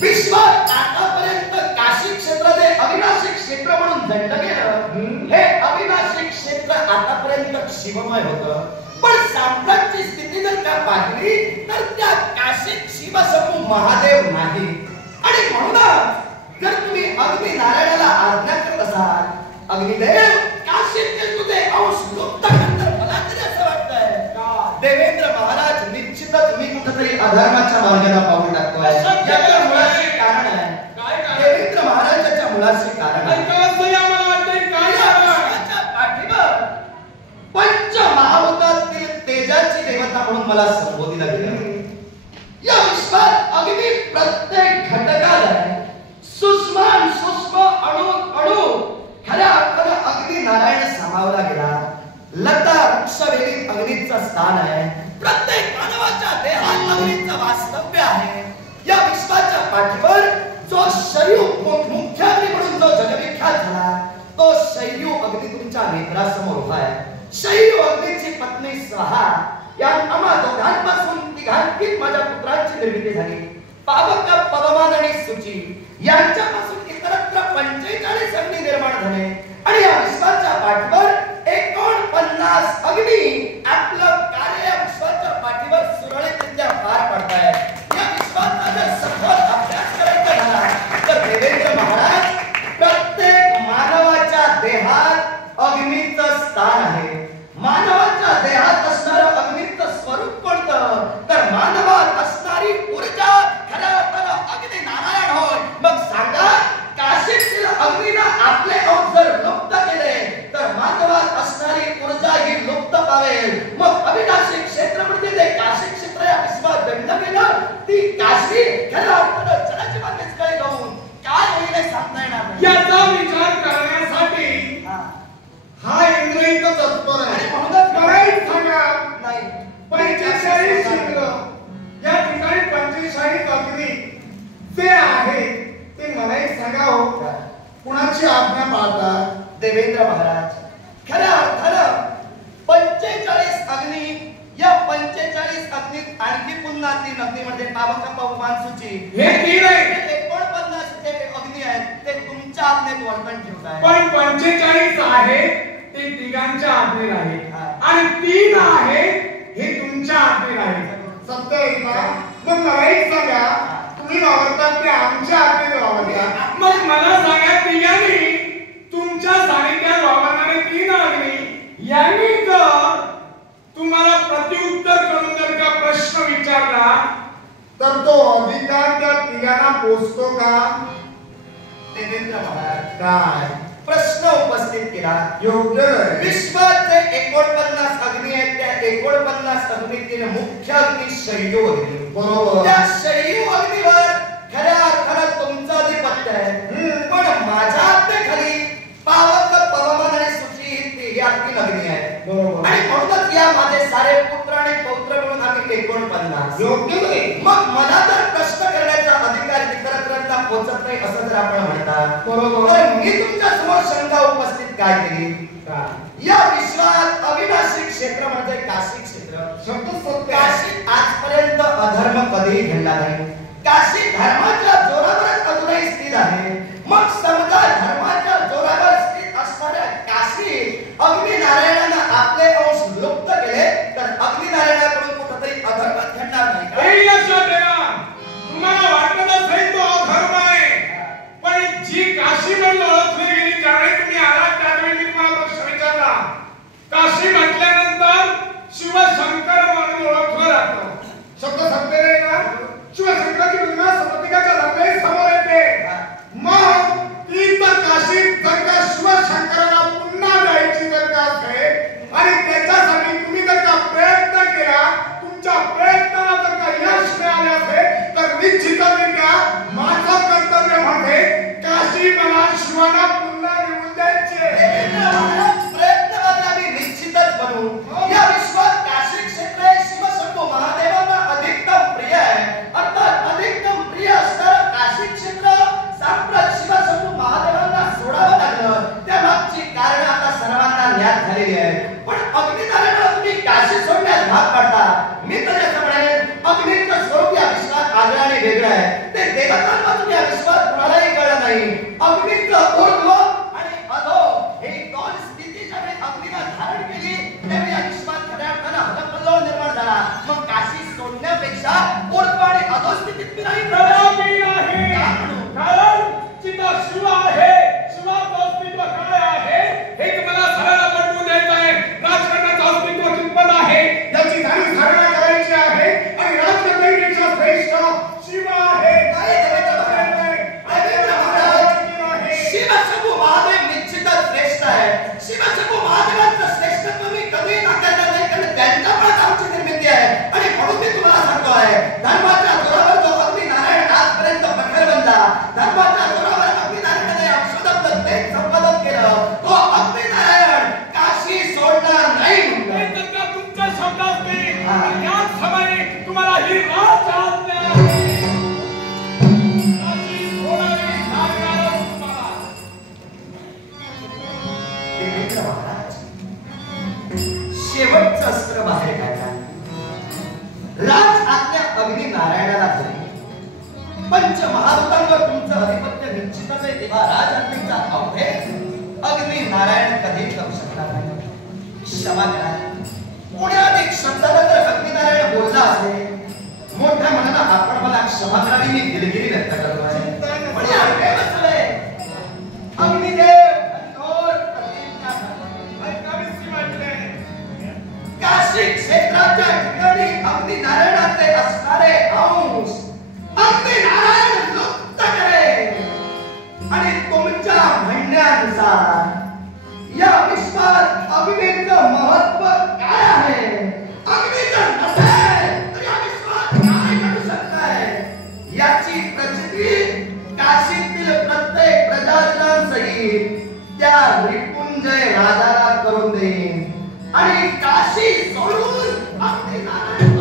विश्वात आतापर्यंत काशी क्षेत्र जे अविनाशी क्षेत्र म्हणून जणलं गेलं, हे अविनाशी क्षेत्र आतापर्यंत शिवमय होतं. पण साम्राज्याची स्थिती जर का पाहिली तर त्या काशीत शिवशंभू महादेव नाही. आणि म्हणूनच जर तुम्ही अग्नी नारायणाला आज्ञा करत असाल, अग्निदेव काशीतील तुझे अंश लुप्त कर, मला तरी असं वाटतंय देवेंद्र महाराज निश्चितच मी कुठेतरी अधर्माच्या मार्गाला पाऊल टाकतोय. याच्या मुळाशी कारण आहे देवेंद्र महाराजाच्या मुळाशी कारण आहे पंच महाभूतातील तेजाची देवता म्हणून मला संबोधिलं गेलं. या विश्वात अगदी प्रत्येक घटकाला सूक्ष्म सूक्ष्म अणु अणु खऱ्या अर्थानं अग्नी नारायण सामावला गेला. लता वृक्षवेलीत अग्नीचं स्थान आहे. प्रत्येक मानवाच्या देहात अग्नीचं वास्तव्य आहे. या विश्वाच्या पाठीवर जो शैयू मुख्य अग्नी म्हणून जो जगविख्यात झाला, तो शैयू अग्नी तुमच्या नेत्रासमोर उभा आहे. शैयू अग्नीची पत्नी स्वाहा या आम्हा दोघांपासून तिघांकीत माझ्या पुत्रांची निर्मिती झाली. पावक पवमान आणि सुची यांच्यापासून इतरत्र 45 अग्नी निर्माण झाले. आणि या विश्वाच्या पाठीवर 49 अग्नी आपलं कार्य या विश्वाच्या पाठीवर सुरळीतरित्या पार पाडतायत. या विश्वाचा जर सखोल अभ्यास करायचा झाला तर देवेंद्र महाराज प्रत्येक मानवाच्या देहात अग्नीचं स्थान आहे. मानवाच्या देहात असणारं अग्नीचं स्वरूप कोणतं तर मानवात असणारी ऊर्जा खऱ्या अर्थानं अग्नी नारायण होय. मग सांगा काशीतील अग्नीनं आपले अंश जर लुप्त केले तर मानवात असणारी ऊर्जा ही लुप्त पावेल. मग अविनाशी क्षेत्र म्हणजे ते काशी क्षेत्र या विश्वात जणलं गेलं. ती काशी खऱ्या अर्थानं जगाची मागणीच कळे घेऊन काय होईल हे सांगता येणार नाही. याचा विचार करण्यासाठी हा इंद्रिय तत्पर आहे. म्हणूनच सांगा नाही 45 इंद्र या ठिकाणी 45 अग्नी ते आहे ते मला एक सांगा हो, कुणाची आज्ञा पाळतात? देवेंद्र महाराज खऱ्या अर्थानं 45 अग्नी. या 45 अग्नीत आणखी पुन्हा 3 अग्नी म्हणजे पावक पवमान सुची हे 3 आहे. 49 ते अग्नी आहेत ते तुमच्या आज्ञेत वर्तन ठेवताय. पण 45 आहे ते तिघांच्या आज्ञेत आहे आणि 3 आहे हे तुमच्या आज्ञेत आहे. सत्य आहे का? मग मला एक सांगा, तुम्ही वावरतात ते आमच्या आज्ञेत वावरतात. मग मला सांगा तिघांनी तुमच्या सानिध्यात वावरणारे 3 अग्नी यांनी जर तुम्हाला प्रत्युत्तर करून जर का प्रश्न विचारला तर तो अधिकार त्या तिघांना पोचतो का? देवेंद्र महाराज काय प्रश्न उपस्थित केला योग्य. विश्वात जे 49 अग्नी आहेत त्या 49 अग्नीतील मुख्य अग्नी शैयू अग्नी. बरोबर. त्या शैयू अग्नीवर खऱ्या अर्थानं तुमचं अधिपत्य आहे. पण माझ्या आज्ञेखाली पावक पवमान आणि सुची ही अग्नी अग्नी आहे. बरोबर. आणि म्हणूनच या माझे सारे पुत्र आणि पौत्र मिळून आम्ही 49. योग्य नाही. मग मला जर प्रश्न करण्याचा अधिकार इतरत्रंना पोचत नाही असं जर आपण म्हणतात बरोबर, तर मी तुमच्या समोर शंका उपस्थित काय केली? या विश्वात अविनाशी क्षेत्र म्हणजे काशी क्षेत्र. शब्द सत्य. काशी आजपर्यंत अधर्म कधीही घडला नाही. काशी धर्माच्या जोरावरच अजूनही स्थित आहे. मग समजा धर्माच्या जोरावर स्थित असणाऱ्या काशी अग्नी नारायणानं आपले अंश लुप्त केले तर अग्नी नारायणाकडून कुठेतरी अधर्म घडणार नाही का? हे लक्षात ठेवा. तुम्हाला वाटत असेल तो अधर्म आहे, पण जी काशी म्हणून ओळखली गेली ज्यावेळी तुम्ही आलात त्यावेळी मी तुम्हाला प्रश्न विचारला. काशी म्हटल्यानंतर शिवशंकर म्हणून ओळखलं जातं. शब्द सत्य आहे का? शिवशंकराची महिमा सपतिकाच्या धर्माई समोर येते. मग ती तर काशी जर का शिवशंकराला पुन्हा द्यायची जर का असेल आणि त्याच्यासाठी तुम्ही जर का प्रयत्न केला, तुमच्या प्रयत्नाला जर का यश मिळाले असेल तर निश्चितरित्या माझं कर्तव्य म्हणजे काशी मला शिवाला पुन्हा मिळवून द्यायचे. प्रयत्न आम्ही निश्चितच बनवू. या विश्वात काशी क्षेत्र हे शिवशंभू महादेवांना अधिकतम प्रिय आहे. अर्थात अधिकतम प्रिय असणारं काशी क्षेत्र साम्राज्य शिवशंभू महादेवांना सोडावं लागलं. त्या मागची कारण आता सर्वांना ज्ञात झालेली आहे. पण अग्निनारायणाला तुम्ही काशी सोडण्यास भाग पाडता. मी तर असं म्हणेन अग्नीचं स्वरूप या विश्वात आगळं आणि वेगळं आहे. ते देवतांपासून या विश्वात कोणालाही कळला नाही. अग्नीचं ऊर्ध्व आणि अधो हे दोन स्थिती ज्यावेळी अग्नीला धारण केली त्यावेळी या विश्वात खऱ्या अर्थानं हलकल्लोळ निर्माण झाला. मग काशी सोडण्यापेक्षा ऊर्ध्व आणि अधो स्थितीत मी नाही कदापि नाही. कारण जिथं शिव आहे, शिवाचं अस्तित्व काय आहे हे तुम्हाला सरळ पटवून द्यायचं आहे. राजकारणाचं अस्तित्व कितपत आहे याची धारणा करायची आहे आणि राजकारणापेक्षा श्रेष्ठ शिव आहे. शिवशंभू महादेव निश्चितच श्रेष्ठ आहे. शिवशंभू महादेवांचं श्रेष्ठत्व मी कधी नाकारणार नाही, कारण त्यांच्यामुळेच आमची निर्मिती आहे. आणि म्हणून मी तुम्हाला सांगतो आहे, धर्माच्या जोरावर जो अग्नी नारायण आजपर्यंत प्रखर बनला, धर्माच्या जोरावर अग्नी नारायणाने औषधातलं तेज संपादन केलं, तो अग्नी नारायण काशी सोडणार नाही म्हणतो. तुमच्या शब्दात नाही. याच समयी तुम्हाला ही राज आज्ञा आहे. काशी सोडावी लागणारच तुम्हाला. देवेंद्र महाराज शेवटचं अस्त्र बाहेर काढला. राज आज्ञा अग्नी नारायणाला झाली. पंच महाभूतांवर तुमचं अधिपत्य निश्चितच आहे, तेव्हा राज आज्ञेचा अवघेद अग्नी नारायण कधीच करू शकणार नाही. क्षमा करा. पुण्यात एक शब्दाला जर अग्नी नारायण बोलला असेल, मोठ्या मनानं आपण मला क्षमा करावी, मी दिलगिरी व्यक्त करतो आहे. पण या काय बसलंय अग्निदेव घनघोर प्रतिज्ञा ऐकावीशी वाटले. काशी क्षेत्राच्या ठिकाणी अग्नी नारायणाचे असणारे अंश अग्नी नारायण लुप्त करे. आणि तुमच्या म्हणण्यानुसार या विश्वात अग्नीचं महत्व काय आहे? अग्नी जर नसेल तर या विश्वात काय घडू शकतंय याची प्रचिती काशीतील प्रत्येक प्रजाजनांसहित त्या रिपुंजय राजाला करून देईन. आणि काशी सोडून अग्नी नारायण